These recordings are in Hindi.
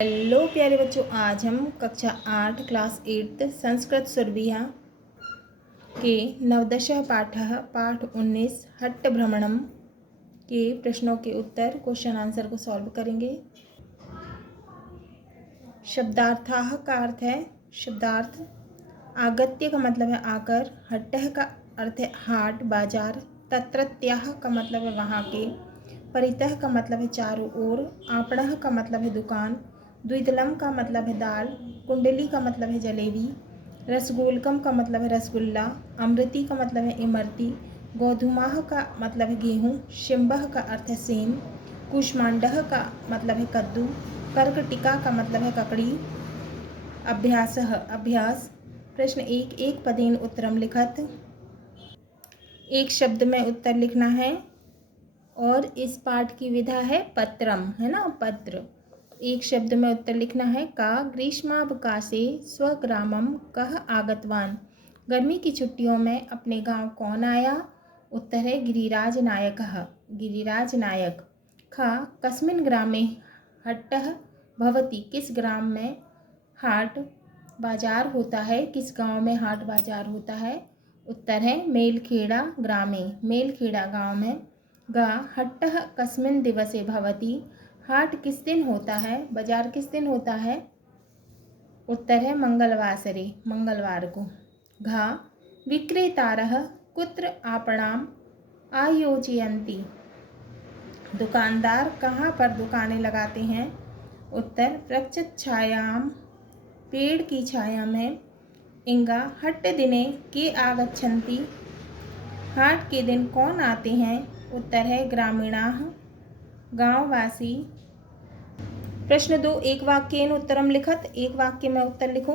हेलो प्यारे बच्चों, आज हम कक्षा 8 क्लास 8 संस्कृत सुरभिया के नवदशः पाठ 19 हट्ट भ्रमणम के प्रश्नों के उत्तर क्वेश्चन आंसर को सॉल्व करेंगे। शब्दार्थाः का अर्थ है शब्दार्थ। आगत्य का मतलब है आकर। हट्टः का अर्थ है हाट बाजार। तत्रत्याः का मतलब है वहाँ के। परितः का मतलब है चारों ओर। आपणः का मतलब है दुकान। द्विदलम का मतलब है दाल। कुंडली का मतलब है जलेबी। रसगोलकम का मतलब है रसगुल्ला। अमृति का मतलब है इमरती। गोधूमाह का मतलब है गेहूँ। शिम्बः का अर्थ है सेम। कुष्मांडः का मतलब है कद्दू। कर्कटिका का मतलब है ककड़ी। अभ्यासः अभ्यास। प्रश्न 1, एक पदेन उत्तरम लिखत। एक शब्द में उत्तर लिखना है और इस पाठ की विधा है पत्रम, है ना, पत्र। एक शब्द में उत्तर लिखना है। का ग्रीष्मावकाशे स्वग्रामम कः आगतवान। गर्मी की छुट्टियों में अपने गांव कौन आया। उत्तर है गिरिराज नायकः, गिरिराज नायक। खा कस्मिन् ग्रामे हट्टः भवति, किस ग्राम में हाट बाजार होता है, किस गांव में हाट बाजार होता है। उत्तर है मेलखेड़ा ग्रामे, मेलखेड़ा गांव में। गा हट्टः कस्मिन् दिवसे भवति, हाट किस दिन होता है, बाजार किस दिन होता है। उत्तर है मंगलवासरे, मंगलवार को। घा विक्रेतारः कुत्र आपणाम आयोजयन्ति, दुकानदार कहाँ पर दुकानें लगाते हैं। उत्तर वृक्षछायाम, पेड़ की छाया में। इंगा हट्ट दिने के आगच्छन्ति, हाट के दिन कौन आते हैं। उत्तर है ग्रामीणाः, गांववासी। प्रश्न 2, एक वाक्येन उत्तरम लिखत। एक वाक्य में उत्तर लिखो।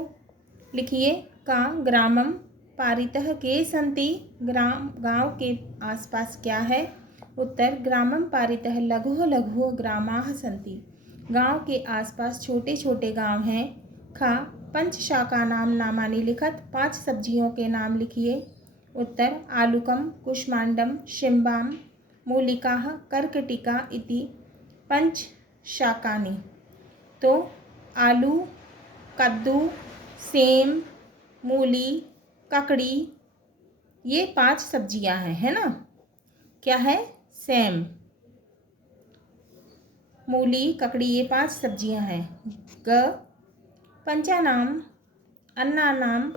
लिखिए। का ग्रामम पारितः के सन्ति, ग्राम गांव के आसपास क्या है। उत्तर ग्रामम पारितः लघुः लघुः ग्रामाः सन्ति, गांव के आसपास छोटे छोटे गांव हैं। खा पंचशाकानां नामानि लिखत। 5 सब्जियों के नाम लिखिए। उत्तर आलुकम कुष्मांडम शिम्बाम मूलिकाः कर्कटिका इति पंच शाकानि। तो आलू, कद्दू, सेम, मूली, ककड़ी, ये 5 सब्जियां हैं, है ना। क्या है, सेम, मूली, ककड़ी, ये 5 सब्जियां हैं। ग पंचानाम अन्नानाम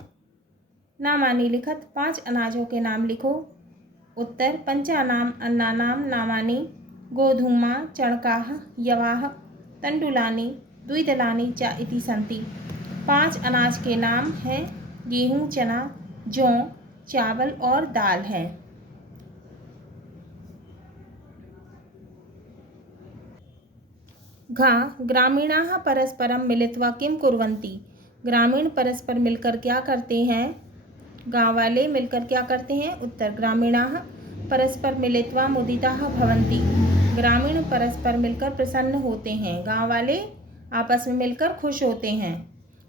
नामानि लिखत। 5 अनाजों के नाम लिखो। उत्तर पंचानाम अन्नानाम नामानि गोधूमा चणकाः यवाः तंडुलानि द्विदलानि च इति सन्ति। 5 अनाज के नाम हैं गेहूँ, चना, जौ, चावल और दाल है। घा ग्रामीणाः परस्परम मिलित्वा किम कुर्वन्ति, ग्रामीण परस्पर मिलकर क्या करते हैं, गांव वाले मिलकर क्या करते हैं। उत्तर ग्रामीणाः परस्पर मिलित्वा मुदिताः भवन्ति, ग्रामीण परस्पर मिलकर प्रसन्न होते हैं, गांव वाले आपस में मिलकर खुश होते हैं।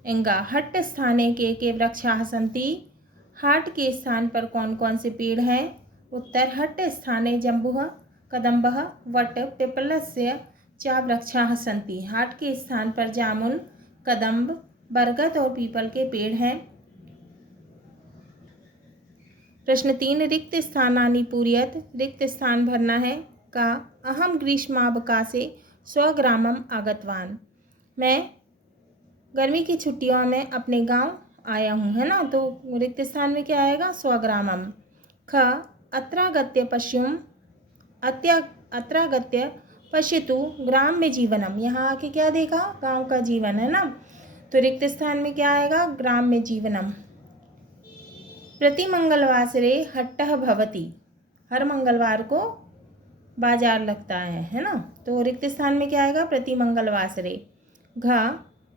इंगा हट्ट स्थाने के वृक्षाः सन्ति, हाट के स्थान पर कौन कौन से पेड़ हैं। उत्तर हट्ट स्थाने जम्बुः कदम्बः वट पिपलस्य च वृक्षाः सन्ति, हाट के स्थान पर जामुन, कदम्ब, बरगद और पीपल के पेड़ हैं। प्रश्न 3, रिक्त स्थानानि पूरयत। रिक्त स्थान भरना है। का अहम ग्रीष्मावकाशे स्वग्रामम आगतवान, मैं गर्मी की छुट्टियों में अपने गांव आया हूँ, है ना। तो रिक्त स्थान में क्या आएगा, स्वग्रामम। ख अत्रागत्य पश्युम अत्रागत्य पश्यतु ग्राम में जीवनम, यहाँ आके क्या देखा, गांव का जीवन, है ना। तो रिक्त स्थान में क्या आएगा, ग्राम में जीवनम। प्रति मंगलवासरे हट्टः भवति, हर मंगलवार को बाजार लगता है ना। तो रिक्त स्थान में क्या आएगा, प्रति मंगलवासरे। घ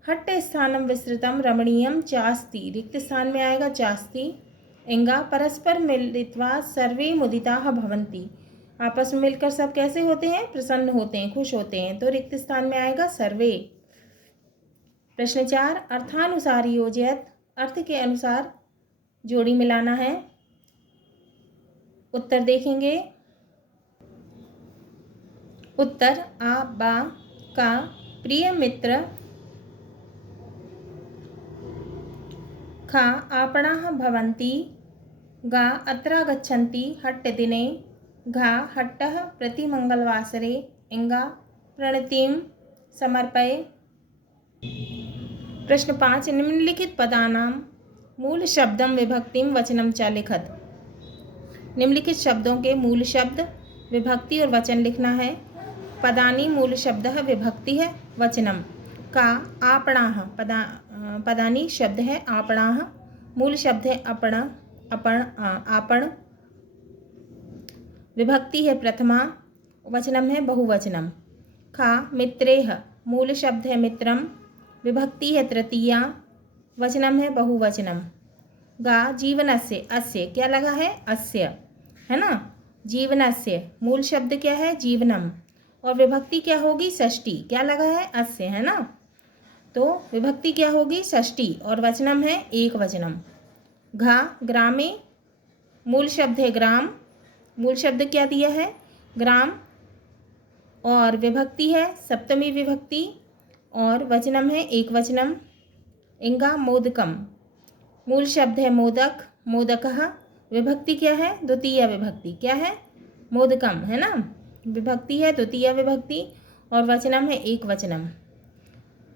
हट्ट स्थानम विस्तृतम रमणीयम चास्ति, रिक्त स्थान में आएगा चास्ति। इंगा परस्पर मिलित्वा सर्वे मुदिताः भवन्ति, आपस में मिलकर सब कैसे होते हैं, प्रसन्न होते हैं, खुश होते हैं। तो रिक्त स्थान में आएगा सर्वे। प्रश्न 4, अर्थानुसार योजयत। अर्थ के अनुसार जोड़ी मिलाना है। उत्तर देखेंगे। उत्तर आ बा का प्रिय मित्र खा आपणाः भवन्ति, गा अत्र गच्छन्ति हट्टदिने, घा हट्टः प्रति मंगलवासरे, इंगा प्रणतिं समर्पये। प्रश्न 5 निम्नलिखित पदानां मूल शब्दं विभक्तिं वचनं च लिखत। निम्नलिखित शब्दों के मूल शब्द, विभक्ति और वचन लिखना है। पदानी मूल शब्द है, विभक्ति है, वचनम। का आपणाः पदानी शब्द है आपणाः, मूल शब्द है अपन, आपण, विभक्ति है प्रथमा, वचनम है बहुवचनम। खा मित्रेह, मूल शब्द है मित्रम, विभक्ति है तृतीया, वचनम है बहुवचनम। गा जीवनस्य, अस्य क्या लगा है, अस्य है ना, जीवनस्य मूल शब्द क्या है, जीवनम, और विभक्ति क्या होगी, षष्ठी, क्या लगा है, अस्य है ना, तो विभक्ति क्या होगी, षष्ठी, और वचनम है एक वचनम। घा ग्रामे, मूल शब्द है ग्राम, मूल शब्द क्या दिया है, ग्राम, और विभक्ति है सप्तमी विभक्ति, और वचनम है एक वचनम। इंगा मोदकम, मूल शब्द है मोदक, मोदकः, विभक्ति क्या है, द्वितीय विभक्ति, क्या है, मोदकम है ना, विभक्ति है द्वितीय विभक्ति, और वचनम है एक वचनम।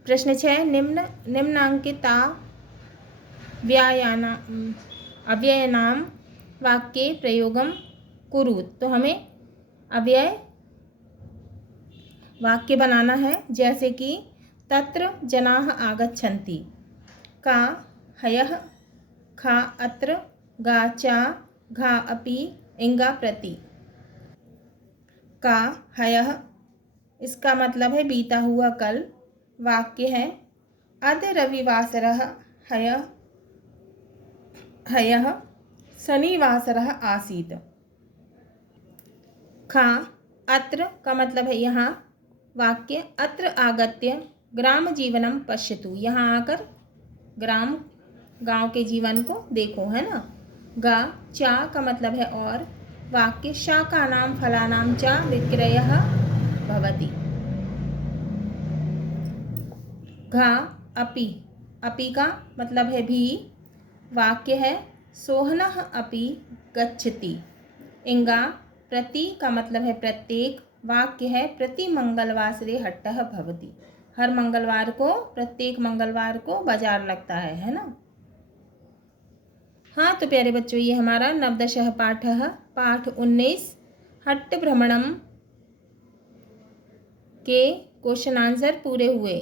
प्रश्न 6 निम्नांकिता अव्ययनां वाक्ये प्रयोगम कुरु। तो हमें अव्यय वाक्य बनाना है, जैसे कि तत्र जनाः आगच्छन्ति, का हयः, खा अत्र, गा चा, घा अपि, इंगा प्रति। का हयः, इसका मतलब है बीता हुआ कल। वाक्य है अद्य रविवासरः हयः शनिवासरः आसीत्। खा अत्र का मतलब है यहाँ। वाक्य अत्र आगत्य ग्राम जीवनम पश्यतु, यहाँ आकर गांव के जीवन को देखो, है ना। गा चा का मतलब है और। वाक्य शाकानां फलानां च विक्रयः भवति। घा अपि, अपि का मतलब है भी। वाक्य है सोहनः अपि गच्छति। इंगा प्रति का मतलब है प्रत्येक। वाक्य है प्रति मंगलवासरे हट्टः भवति, हर मंगलवार को, प्रत्येक मंगलवार को बाजार लगता है ना। हाँ तो प्यारे बच्चों, ये हमारा नवदशः पाठः पाठ 19 हट्ट भ्रमणम के क्वेश्चन आंसर पूरे हुए।